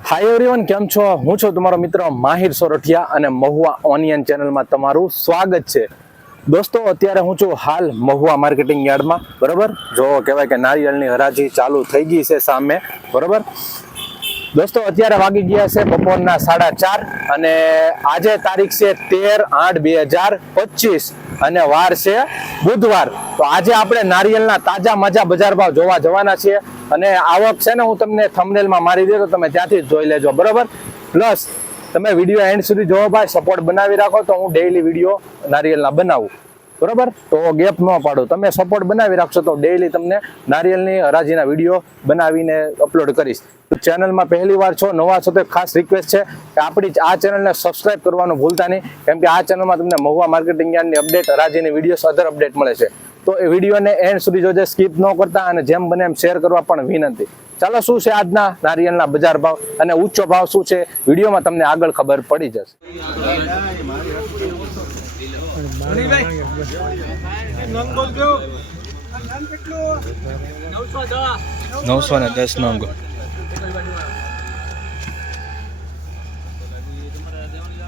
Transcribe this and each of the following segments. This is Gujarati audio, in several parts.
હાય એવરીવન કેમ છો? હું છું તમારો મિત્ર માહિર સોરઠિયા અને મહુવા ઓનિયન ચેનલમાં તમારું સ્વાગત છે. દોસ્તો, અત્યારે હું છું હાલ મહુવા માર્કેટિંગ યાર્ડમાં, બરોબર? જો કહેવાય કે નારિયેળની હરાજી ચાલુ થઈ ગઈ છે સામે, બરોબર? દોસ્તો, અત્યારે વાગી ગયા છે બપોરના સાડા ચાર અને આજે તારીખ છે તેર આઠ બે હજાર પચીસ. અને વાર છે બુધવાર. તો આજે આપણે નારિયેલના તાજા માજા બજાર ભાવ જોવા જવાના છીએ. અને આવક છે ને હું તમને થંબનેલમાં મારી દે તમે ત્યાંથી જ જોઈ લેજો, બરોબર? પ્લસ તમે વીડિયો એન્ડ સુધી જોવો ભાઈ સપોર્ટ બનાવી રાખો તો હું ડેઈલી વીડિયો નારિયેળના બનાવું. બરોબર? તો ગેપ ન પાડો. તમે સપોર્ટ બનાવી રાખશો તો ડેઈલી તમને નારિયેલની હરાજીના વીડિયો બનાવીને અપલોડ કરીશ. તો ચેનલમાં પહેલી વાર છો, નવા છો, તો ખાસ રિક્વેસ્ટ છે કે આપણી આ ચેનલને સબસ્ક્રાઇબ કરવાનું ભૂલતા નહીં, કેમ કે આ ચેનલમાં તમને મહુવા માર્કેટિંગ યાર્ડની અપડેટ હરાજીની વીડિયો અધર અપડેટ મળે છે. તો એ વિડીયોને એન્ડ સુધી જોજે સ્કીપ ન કરતા અને જેમ બને એમ શેર કરવા પણ વિનંતી. ચાલો, શું છે આજના નારિયેળના બજાર ભાવ અને ઊંચો ભાવ શું છે? વિડીયોમાં તમને આગળ ખબર પડી જશે. નવસો ને દસ નંગ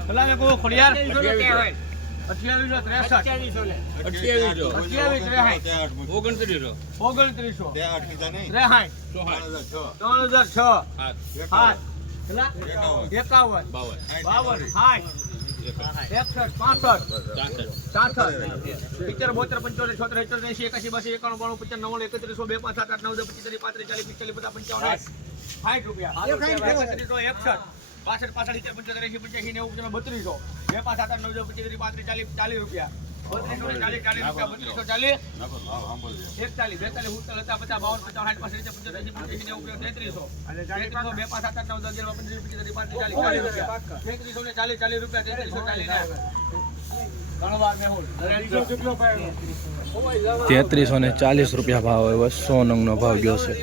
ભલા ને કહો ખોડિયાર અઠ્યાવીસો ત્રેસઠ અઠ્યાવીસો ઓગણત્રીસો ઓગણત્રીસો ત્રેસાઠ ત્રણ હજાર છ સાત કેટલા? એકાવન બાવન સાઠ એકસઠ પાસઠ સાસઠ પિક્ચર બોતેર પંચોતેર છોતેર એકોતેર એસી એકાસી બાસી એકાણું બાણું પચાસ નવ્વાણું એકત્રીસો બે પાંચ સાત આઠ નવ દસ પચીસ ત્રીસ પાંત્રીસ ચાલીસ પિસ્તાલીસ પચાસ પંચાવન સાઠ રૂપિયા. એકસઠ પાસઠ પાસઠ પંચોતેર એસી પંચ્યાસી નેવું બત્રીસો. બે પાંચ સાત આઠ નવ દસ પચીસ ત્રીસ પાંત્રીસ ચાલીસ ચાલીસ રૂપિયા તેત્રીસો. ને ચાલીસ રૂપિયા તેત્રીસો ને. ચાલીસ ભાવ એવો સો નંગનો ભાવ ગયો છે.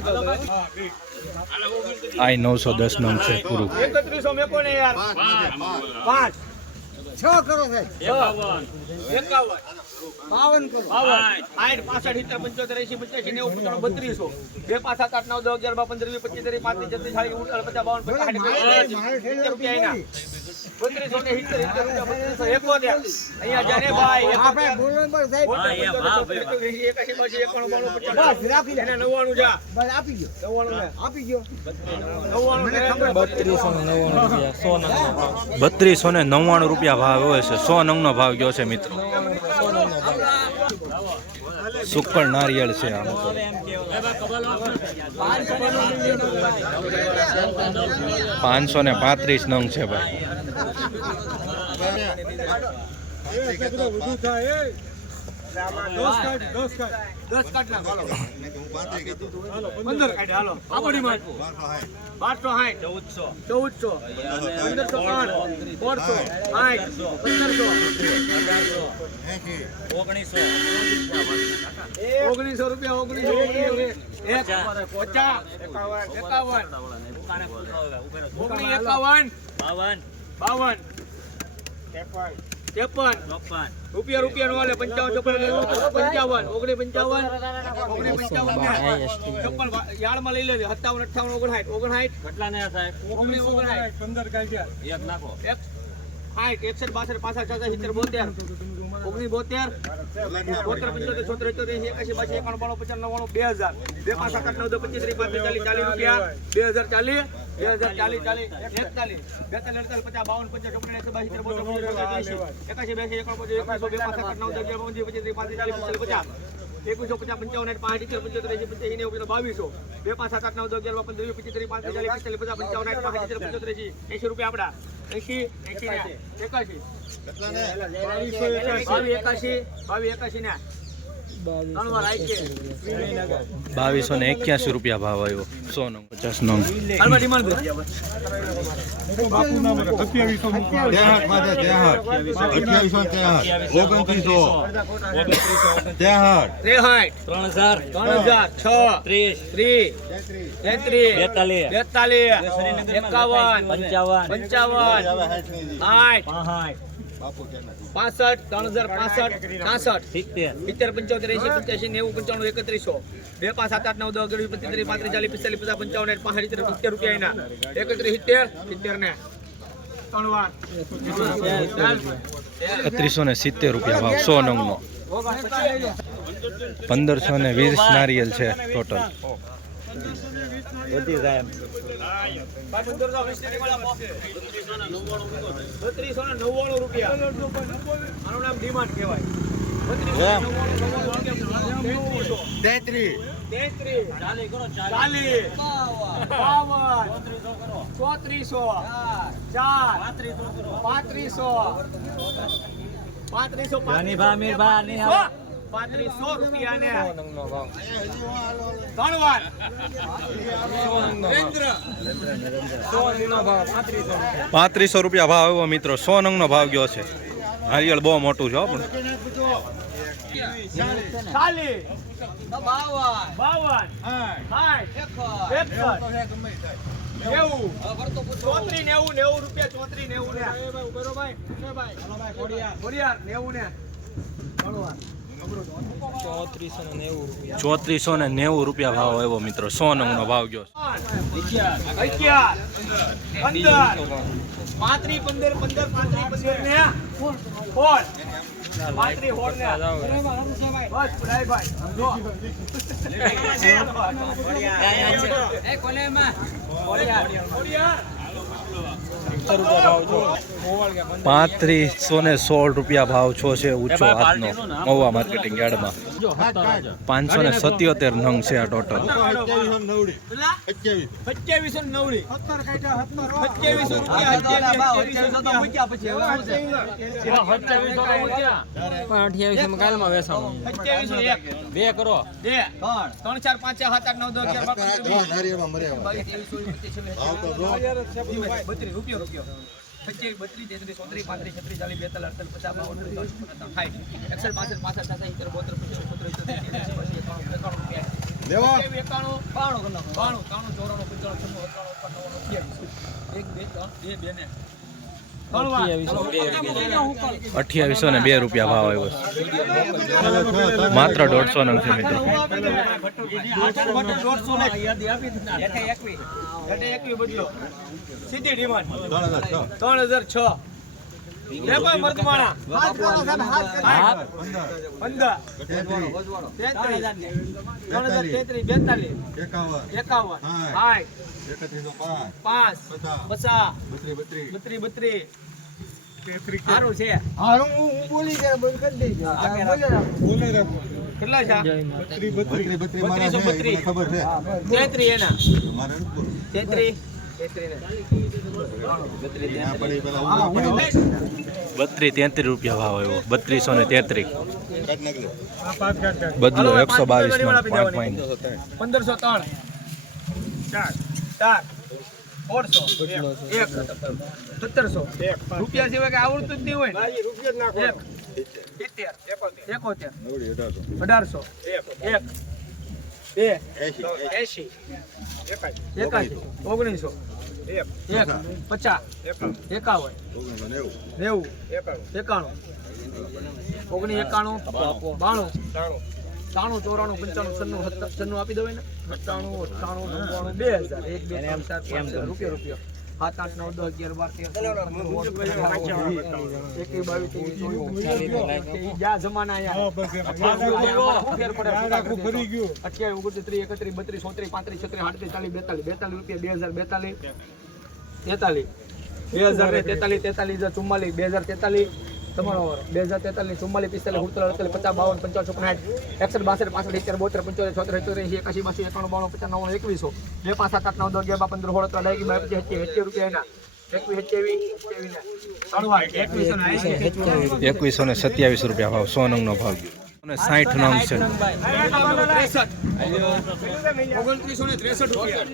આ નવસો દસ નંગ છે પૂરું. એકત્રીસો મેકો ને યાર? પાંચ. છ કરો બાવન કરો. સાઠ પાસઠ સિત્તેર પંચોતેર એસી પંચ્યાસી નેવું પંચાણું બત્રીસો. બે પાંચ સાત આઠ નવ દસ અગિયાર બાર પંદર વીસ પચીસ ત્રીસ પાંત્રીસ છત્રીસ ચાલીસ ઉનતાલીસ પચાસ બાવન પચાસ બત્રીસો ને નવ્વાણું ને ને ને રૂપિયા ભાવ હોય છે. સો નંગનો ભાવ ગયો છે મિત્રો. સુક્કળ નારિયેળ છે આમ પાંચસો ને પાંત્રીસ નંગ છે ભાઈ. ઓગણીસો રૂપિયા ઓગણીસો એકાવન ઓગણી એકાવન બાવન. ત્રેપન. રૂપિયા રૂપિયા નો હાલે પંચાવન ચોપન પંચાવન ઓગણી પંચાવન ઓગણી પંચાવન ચોપન યાર્ડમાં લઈ લેજે સત્તાવન અઠાવન ઓગણસાઠ. ઓગણસાઠ. ઓગણી ઓગણસાઠ. પંદર એક સાઠ એકસઠ બાસઠ પાસઠ છાસઠ સિત્તેર બોતેર. ઓગણી બોતેર. બોતેર પંચોતેર છોતેર એંસી, એકાસી બાસી એકાણું બાણું પચાસ નવ્વાણું બે હજાર. બે પાંચ આઠ નવ દસ પચીસ ત્રીસ પાંત્રીસ ચાલીસ ચાલીસ રૂપિયા. બે હજાર ચાલીસ. બે હજાર ચાલીસ ચાલીસ એકતાલીસ બેતાલીસ અડતાલીસ પચાસ બાવન પચાસ ચોપન એકસો બાસી ત્રેપન પચાસ એકાસી બ્યાસી એકાણું એકવીસો બે પાંચ સાત નવ દસ અગિયાર બાર પચીસ ત્રીસ પાંત્રીસ ચાલીસ પિસ્તાલીસ પચાસ એકવીસો પચાસ પંચાવન પાંચ પંચોતેર એંસી પંચ્યાસી નેવું બાવીસો બે પાંચ સાત આઠ નવ દસ અગિયાર પંદર પંચોતેર પચીસ પાંત્રીસ ચાલીસ પિસ્તાલીસ પચાસ પંચાવન પાંચ સિત્તેર પંચોતેર એસી એસી રૂપિયા આપડા એસી એસી ને એકાશી બાવીસ એકાશી બાવીસ એકાશી ને બાવીસો ને એક્યાસી રૂપિયા ભાવ આવ્યો સો નંગ પચાસ નો પંચાવન પંચાવન આઠ બાપુ? પાસઠ ત્રણ હજાર પાસઠ છાસઠ. સિત્તેર પંચોતેર એસી પંચ્યાસી નેવું પંચાણું એકત્રીસો. બે પાંચ સાત આઠ નવ દસ અગિયાર પચીસ પાંત્રીસ ચાલીસ પિસ્તાલીસ પચાસ પંચાવન સાઠ પાંસઠ સિત્તેર રૂપિયા એના. એકત્રીસ સિત્તેર સિત્તેર ને. ત્રણ ને સિત્તેર રૂપિયા ભાવ સો નંગનો. પંદરસો ને વીસ નારિયેલ છે ટોટલ બત્રીસો ને નવ્વાણું રૂપિયા આનું નામ ડિમાન્ડ કહેવાય તેત્રીસ. ચોત્રીસો ચાર પાંત્રીસો પાંત્રીસો પાંત્રીસો પાંત્રીસો રૂપિયા ને ત્રણ વાર. પાંત્રીસો રૂપિયા. ભાવ આવ્યો મિત્રો સો નંગનો ભાવ ગયો છે. નારિયેળ બહુ મોટું છે હો પણ. નેવું. ચોત્રી નેવું નેવું રૂપિયા ચોત્રી નેવું ને. ખોડિયાર નેવું ને. ચોત્રીસો ને નેવું રૂપિયા ભાવ આવ્યો મિત્રો સો નંગનો ભાવ ગયો છે. સમજો પાંત્રીસો ને સોળ રૂપિયા ભાવ છો છે ઊંચો હાથનો. મહુવા માર્કેટિંગ યાર્ડમાં. પાંચસો ને સત્યોતેર નંગ છે આ ટોટલ બે કરો. ત્રણ. ચાર પાંચ સાત આઠ નવ દસ રૂપિયો રૂપિયો. પચીસ બત્રીસ તેત્રીસ ચોત્રીસ પાંત્રીસ છત્રીસ ચાલીસ બેતાલીસ અડતાલીસ પચાસ બાવન સાઠ એકસઠ પાસઠ સાસઠ સિત્તેર બોતેર એકાણું બાણું બાણું ત્રાણું ચોરાણું પંચાણું છન્નું એક બે ત્રણ બે બે ને. અઠ્યાવીસો ને બે રૂપિયા ભાવ આવ્યો માત્ર દોઢસો નો છે મિત્રો ત્રણ હજાર છ. કેટલા છે? ખબર છે. તેત્રી એના. તેત્રી બત્રીસ તેત્રીસ રૂપિયા ભાવ આવ્યો. બત્રીસો ને તેત્રીસ. બદલો એકસો બાવીસ પંદરસો ત્રણ. ચાર. ચાર. સત્તરસો. રૂપિયા સિવાય કે આવડતું જ નહીં હોય ને. એકોતેર. અઢારસો. અઢારસો એક. બે. એસી એકાશી. ઓગણીસો. એક. પચાસ. એકાવન. નેવું. એકાણું. ઓગણીસ એકાણું. બાણું. ત્રાણું ચોરાણું પંચાણું છન્નું છન્નું આપી દો ને સત્તાણું અઠ્ઠાણું નવ્વાણું બે હજાર. એક બે ત્રણ ચાર પાંચ રૂપિયો રૂપિયો. સાત આઠ નવ દસ અગિયાર બાર? અઠ્યાવીસ, ઓગણત્રીસ, ત્રીસ, એકત્રીસ, બત્રીસ, ચોત્રીસ, પાંત્રીસ, છત્રીસ, આડત્રીસ, ચાલીસ, બેતાલીસ, બેતાલીસ રૂપિયા, બે હજાર બેતાલીસ, તેતાલીસ, બે હજાર તેતાલીસ, તેતાલીસ હજાર ચુમ્માલીસ, બે હજાર તેતાલીસ, તમારો. બે હજાર તેતાલીસ, ચુમ્માલીસ, પિસ્તાલીસ, સુડતાલીસ, અડતાલીસ, પચાસ, બાવન, પંચાવન, સાઠ, એકસઠ, બાસઠ, પાસઠ, સિત્તેર, બોતેર, પંચોતેર, છોતેર, એકોતેર, એકાસી બાસી, એકાણું, બાણું, પચાસ, નવ્વાણું, એકવીસો, બે પાંચ સાત આઠ નવ દસ અગિયાર પંદર સોળ ત્રણ એક બાવીસ પચીસ સિત્તેર, સિત્તેર રૂપિયા એના એકવીસ ને. સત્યાવીસ રૂપિયા ભાવ સો નંગ નો ભાવ અને સાઠ નંગ છે ઓગણત્રીસો ને ત્રેસઠ રૂપિયા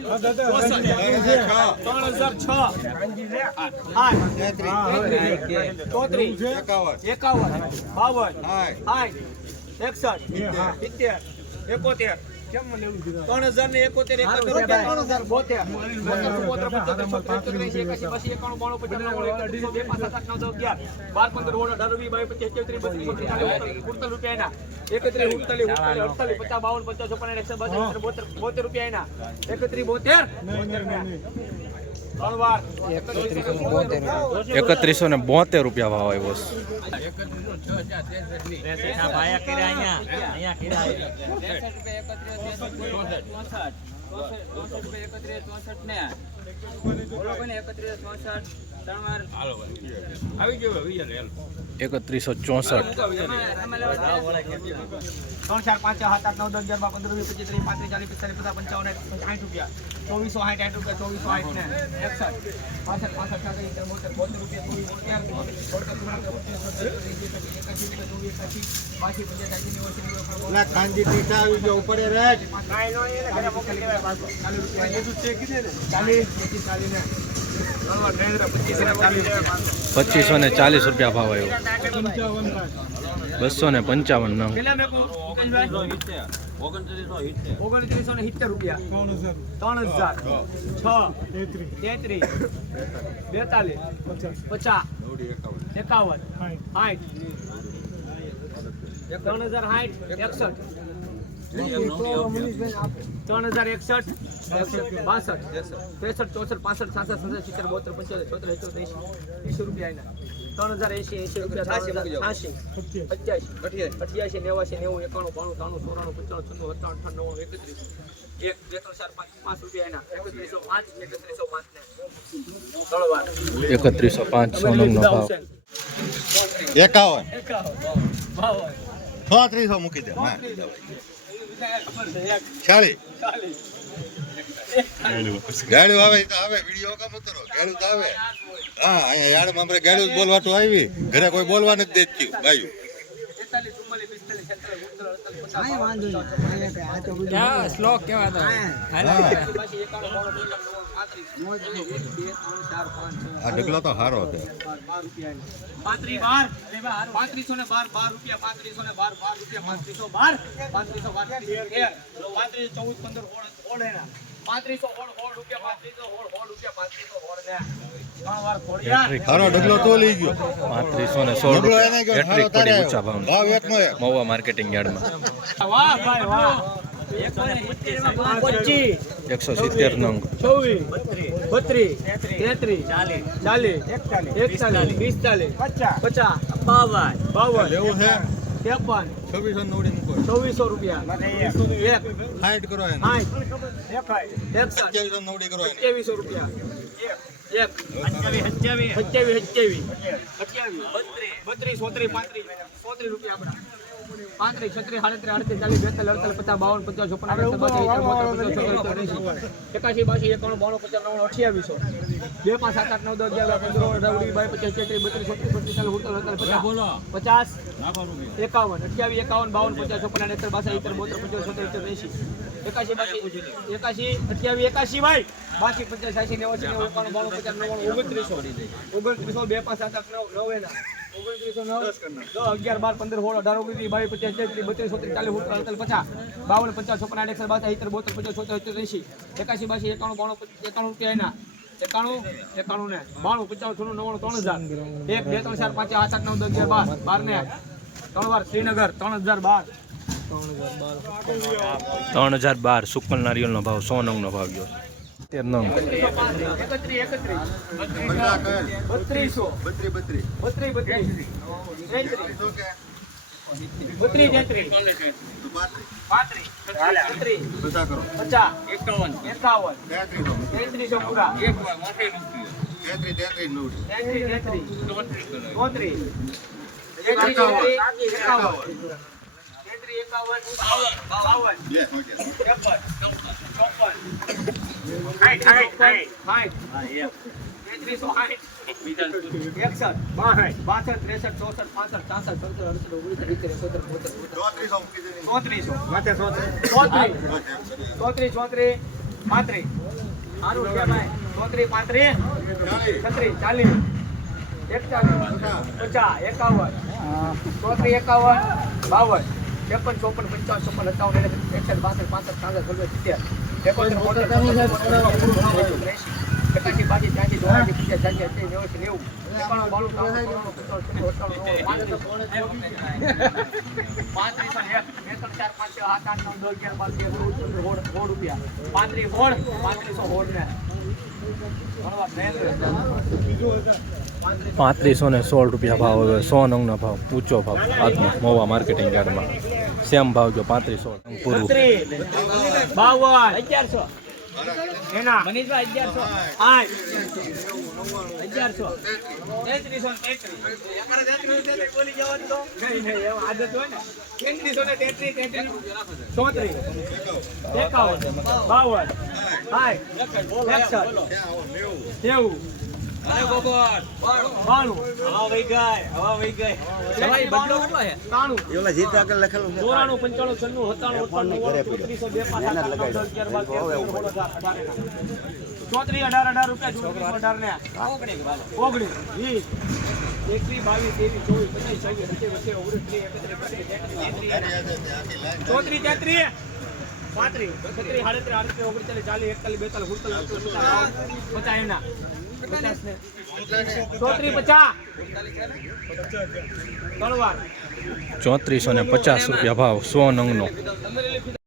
એકોતેર ત્રણ હજાર ને એકોતેર એકોતેર ત્રણ હજાર બોતેર બોતેર, બોતેર, પંચોતેર, છોતેર, એકાસી, બાસી, એકાણું, બાણું, પચાસ, એક, અઢીસો, બે, પાંચ, સાત, નવ, અગિયાર, બાર, પંદર, સોળ, અઢાર, વીસ, બાવીસ, પચીસ, ત્રેવીસ, બત્રીસ, ઉડતાલીસ, ઉડતાલીસ રૂપિયા એના એકત્રીસ ઉડતાલીસ ઉડતાલીસ અડતાલીસ પચાસ બાવન પચાસ છપ્પન એકસો બોતેર બોતેર રૂપિયા એના એકત્રીસ બોતેર એકત્રીસો ને બોતેર રૂપિયા ભાવ આવ્યો છે. એકત્રીસો ચોસઠ ત્રણ ચાર પાંચ છ સાત આઠ નવ દસ અગિયાર બાર પંદર વીસ પચીસ ત્રીસ પાંત્રીસ ચાલીસ પિસ્તાલીસ પચાસ પંચાવન સાઠ રૂપિયા ચોવીસો સાઠ આઠ રૂપિયા ચોવીસો સાઠ ને એકસઠ પાસઠ પાસઠ સાતત્રીસ સિત્તેર બોતેર બોતેર રૂપિયા ચોવીસ બોતેર બોતેર બોતેર પચીસ છોતેર એકાસી એકાસી રૂપિયા ચોવીસ એકાસી બાસી પચાસ સાઠી નેવું નેવું ના ખાંજી ટીટા આવી ગયો ઉપર રેટ ચાલીસ પચીસ ને ને ચાલીસ ને રૂપિયા ભાવ આવ્યો બસો ને પંચાવન? મુકેશભાઈ? ઓગણત્રીસો ને સિત્તેર રૂપિયા ત્રણ હજાર છ તેત્રીસ બેતાલીસ પચાસ એકાવન સાઠ ત્રણ હજાર સાઠ એકસઠ ત્રણ હજાર એકસઠ બાસઠ ત્રેસઠ ચોસઠ પાસઠ સાસઠ સડસઠ સિત્તેર બોતેર પંચોતેર છોતેર એસી એસી રૂપિયા એના ત્રણ હજાર એસી એસી રૂપિયા ત્રણ હજાર અઠ્યાસી નેવાસી નેવું એકાણું બાણું ત્રાણું ચોરાણું પંચાણું છન્નું સત્તાવન અઠાણું એકત્રીસ એક બે ત્રણ ચાર પાંચ પાંચ રૂપિયા એના એકત્રીસો પાંચ એકત્રીસો પાંચ ને ત્રણ વાર એકત્રીસો પાંચ સોનમનો ભાવ. એકાવન. એકાવન બાવન મૂકી દે ચાલી. ગાડું આવે તો આવે. વીડિયો કામ કરો ગાડું તો આવે. હા અહીંયા યાર્ડમાં આપણે ગાડું બોલવા તો આવી. ઘરે કોઈ બોલવા નથી દેતું. બધું શ્લોક કેવા તો આ ઢગલો તો હારો છે. પાંત્રીસ બાર પાંત્રીસો ને બાર બાર રૂપિયા પાંત્રીસો ને બાર બાર રૂપિયા પાંત્રીસો બાર પાંત્રીસો બાર પાંત્રીસો ચૌદ પંદર સોળ પાંત્રીસો સોળ સોળ રૂપિયા. પાંત્રીસો સોળ રૂપિયા પાંત્રીસો સોળ વાર ખોડિયાર સારો તો લઈ ગયો પાંત્રીસો ને સોળ રૂપિયા પડી ઊંચા ભાવ મહુવા માર્કેટિંગ યાર્ડમાં. વાહ ભાઈ વાહ. એકસો સિત્તેર નંગ. છવ્વીસ. બત્રીસ. તેત્રીસ. ચાલીસ. એકતાલીસ. પિસ્તાલીસ. પચાસ. બાવન. બાવન. લેવું છે? ત્રેપન. છવ્વીસો નવડી મૂકો ચોવીસો રૂપિયા. એક. સાઈડ કરો એને. સાઠ એકસઠ. સત્યાવીસો નવડી કરો એને. રૂપિયા. એક. સત્યાવીસ સત્યાવીસ. અઠ્યાવીસ બત્રીસ. ચોત્રીસ પાંત્રીસ. સોત્રીસ રૂપિયા આપણા. પાંત્રીસ છત્રીસ સાડત્રીસ આડત્રીસ ચાલીસ બેતાલીસ અડતાલીસ પચાસ બાવન પચાસ બાસઠ એકાસી બાસી એકાણું બાણું પચાસ નવ્વાણું અઠ્યાવીસો બે પાંચ સાત આઠ નવ દસ અગિયાર પંદર અઢાર ઓગણીસ બાવીસ પચાસ તેત્રીસ બત્રીસ ચોત્રીસ પચીસ ચાલીસ ઉડતાલીસ અડતાલીસ પચાસ પચાસ એકાવન અઠ્યાવીસ એકાવન બાવન પચાસ છપ્પન અડતાલીસ બાસઠ ઇતર બોતેર પચાસ છોતેર એસી બાસી એકાશી અઠ્યાવીસ એકાશી ભાઈ બાસી પચાસ સાસી નેવાસી નેવું એકાણું બાણું પચાસ નવ્વાણું ઓગણત્રીસો ઓગણત્રીસો બે પાંચ સાત આઠ નવ નવ એના અગિયાર બાર પંદર સોળ અઢાર ઓગણીસ બાવીસ પચાસ તેત્રીસ બત્રીસ સોત્રીસ ચાલીસ અડતાલીસ પચાસ બાવન પચાસ છપ્પન આઠ એકસઠ બાસઠ ઇતર બોતેર પચાસ છોતેર ઇતર એસી એકાણું એકાણું રૂપિયા એકાણું એકાણું બાણું પચાસ છન્નું નવ્વાણું ત્રણ હજાર એક બે ત્રણ ચાર પાંચ આઠ આઠ નવ દસ બાર બાર ને ત્રણ વાર શ્રીનગર ત્રણ હજાર બાર ત્રણ હજાર બાર સુકલ નારિયેળનો ભાવ સો નંગનો ભાવ ગયો એકત્રીસ બત્રીસ કર બત્રીસો બત્રી બત્રી બત્રીસ બત્રીસ તેત્રીસ બત્રીસ તેત્રીસ તું પાંત્રીસ બધા કરો પચાસ એકાવન એકાવન તેત્રીસો તેત્રીસો પૂરા તેત્રીસ તેત્રીસ નવડી તેત્રીસ તેત્રીસ ચોત્રીસ ચોત્રીસ એકાવન એકાવન બાવન બે ઓકે ત્રેપન ચોપન ચોત્રીસો ચોત્રીસો પાંત્રીસ ચોત્રીસ પાંત્રીસ છત્રીસ ચાલીસ પચાસ એકાવન ચોત્રીસ એકાવન બાવન ત્રેપન ચોપન પંચાવન ચોપન સત્તાવન એકસઠ બાસઠ પાસઠ સાસઠ સત્તર પાંત્રીસ પાંત્રીસો ને સોળ રૂપિયા ભાવ હવે સો નંગનો ભાવ, ઊંચો ભાવ, આજનો મોવા માર્કેટિંગ યાર્ડમાં. સેમ ભાવ જો પાંત્રીસો. પૂરું બાવન અગિયારસો. એના. અગિયારસો. આઠ અગિયારસો તેત્રીસો. તેત્રીસ એવો બાવન. સાઠ એકસઠ. બાણું. ત્રાણું ચોરાણું પંચાણું છન્નું સત્તાણું અઠ્ઠાણું નવ્વાણું ત્રીસો બે પાંચ સાત આઠ નવ દસ અગિયાર બાર તેર ચૌદ પંદર સોળ અઢાર અઢાર ચોત્રીસ અઢાર અઢાર રૂપિયા ચોત્રીસ અઢાર ને. ઓગણીસ વીસ એકવીસ બાવીસ ત્રેવીસ ચોવીસ પચીસ છવ્વીસ સત્યાવીસ અઠ્યાવીસ ઓગણીસ ત્રીસ એકત્રીસ બત્રીસ તેત્રીસ ચોત્રીસ પાંત્રીસ છત્રીસ સાડત્રીસ આડત્રીસ ઓગણચાલીસ ચાલીસ એકતાલીસ બેતાલીસ સુડતાલીસ પચાસ એના. ચોત્રીસો ને પચાસ રૂપિયા ભાવ સો નંગનો